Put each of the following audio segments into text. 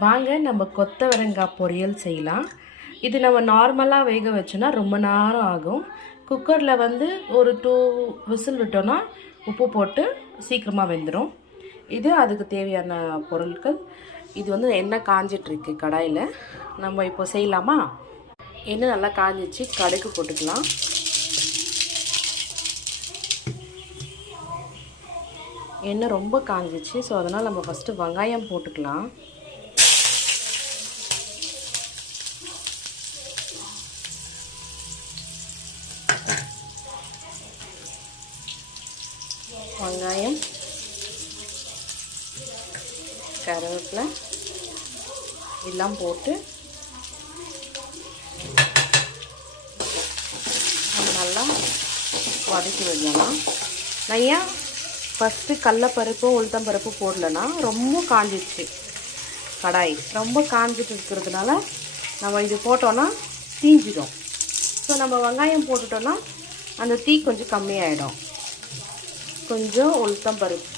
வாங்க நம்ம கொத்தவரங்காய் பொரியல் செய்யலாம். இது நம்ம நார்மலாக வேக வச்சோன்னா ரொம்ப நேரம் ஆகும். குக்கரில் வந்து ஒரு 2 விசில் விட்டோன்னா உப்பு போட்டு சீக்கிரமாக வெந்துடும். இது அதுக்கு தேவையான பொருட்கள். இது வந்து எண்ணெய் காஞ்சிட்ருக்கு கடாயில். நம்ம இப்போ செய்யலாமா? எண்ணெய் நல்லா காஞ்சிச்சு, கடுகு போட்டுக்கலாம். எண்ணெய் ரொம்ப காஞ்சிச்சு, ஸோ அதனால் நம்ம ஃபஸ்ட்டு வெங்காயம் போட்டுக்கலாம். வெங்காயம், கருவேப்பிலை எல்லாம் போட்டு நம்ம நல்லா வதக்கி விடலாம். நான் ஏன் ஃபஸ்ட்டு கடலப்பருப்பு உளுத்தம்பருப்பு போடலன்னா ரொம்ப காஞ்சிடுச்சு கடாய். ரொம்ப காஞ்சிட்டு இருக்கிறதுனால நம்ம இது போட்டோன்னா தீஞ்சிடும். ஸோ நம்ம வெங்காயம் போட்டுட்டோன்னா அந்த தீ கொஞ்சம் கம்மியாயிடும். கொஞ்சம் உளுத்தம்பருப்பு,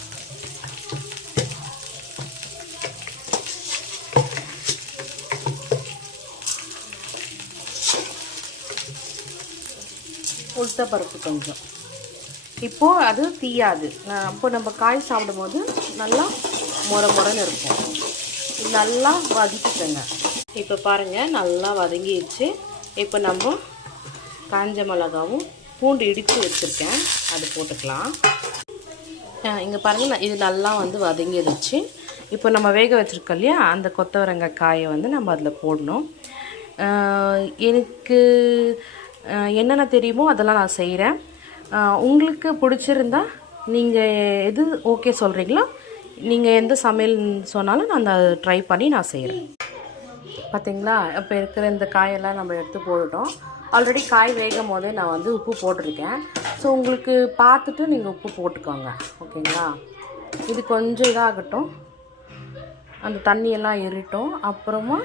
கொஞ்சம். இப்போது அது தீயாது. அப்போ நம்ம காய் சாப்பிடும்போது நல்லா முறைன்னு இருக்கும். நல்லா வதக்கிக்கோங்க. இப்போ பாருங்கள், நல்லா வதங்கிடுச்சு. இப்போ நம்ம காஞ்ச மிளகாவும் பூண்டு இடித்து வச்சுருக்கேன், அது போட்டுக்கலாம். இங்கே பாருங்கள், இது நல்லா வந்து வதங்கிடுச்சு. இப்போ நம்ம வேக வச்சுருக்கோம் இல்லையா, அந்த கொத்தவரங்காய் காயை வந்து நம்ம அதில் போடணும். எனக்கு என்னென்ன தெரியுமோ அதெல்லாம் நான் செய்கிறேன். உங்களுக்கு பிடிச்சிருந்தா நீங்கள் எது ஓகே சொல்கிறீங்களோ, நீங்கள் எந்த சமையல் சொன்னாலும் நான் அதை ட்ரை பண்ணி நான் செய்கிறேன். பார்த்திங்களா, இப்போ இருக்கிற இந்த காயெல்லாம் நம்ம எடுத்து போட்டுட்டோம். ஆல்ரெடி காய் வேகும் போதே நான் வந்து உப்பு போட்டிருக்கேன். ஸோ உங்களுக்கு பார்த்துட்டு நீங்கள் உப்பு போட்டுக்கோங்க, ஓகேங்களா? இது கொஞ்சம் இதாகட்டும், அந்த தண்ணியெல்லாம் ஏறிட்டோம். அப்புறமா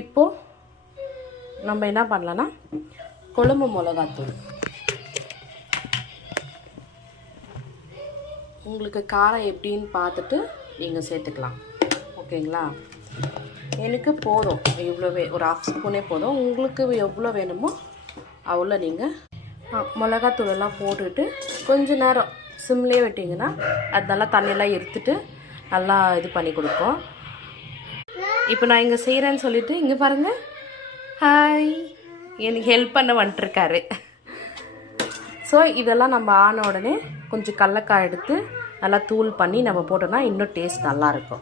இப்போது நம்ம என்ன பண்ணலான்னா, குழம்பு மிளகாத்தூள் உங்களுக்கு காரம் எப்படின்னு பார்த்துட்டு நீங்கள் சேர்த்துக்கலாம், ஓகேங்களா? எனக்கு போதும், இவ்வளோவே ஒரு 1/2 ஸ்பூனே போதும். உங்களுக்கு எவ்வளோ வேணுமோ அவ்வளோ நீங்கள் மிளகாத்தூளெல்லாம் போட்டுட்டு கொஞ்சம் நேரம் சிம்லேயே விட்டிங்கன்னா அது நல்லா தண்ணியெல்லாம் எடுத்துட்டு நல்லா இது பண்ணி கொடுக்கும். இப்போ நான் இங்கே செய்கிறேன்னு சொல்லிவிட்டு இங்கே பாருங்கள், ஹாய், எனக்கு ஹெல்ப் பண்ண வந்துட்டுருக்காரு. ஸோ இதெல்லாம் நம்ம ஆன உடனே கொஞ்சம் கடலக்காய் எடுத்து நல்லா தூள் பண்ணி நம்ம போட்டோன்னா இன்னும் டேஸ்ட் நல்லாயிருக்கும்.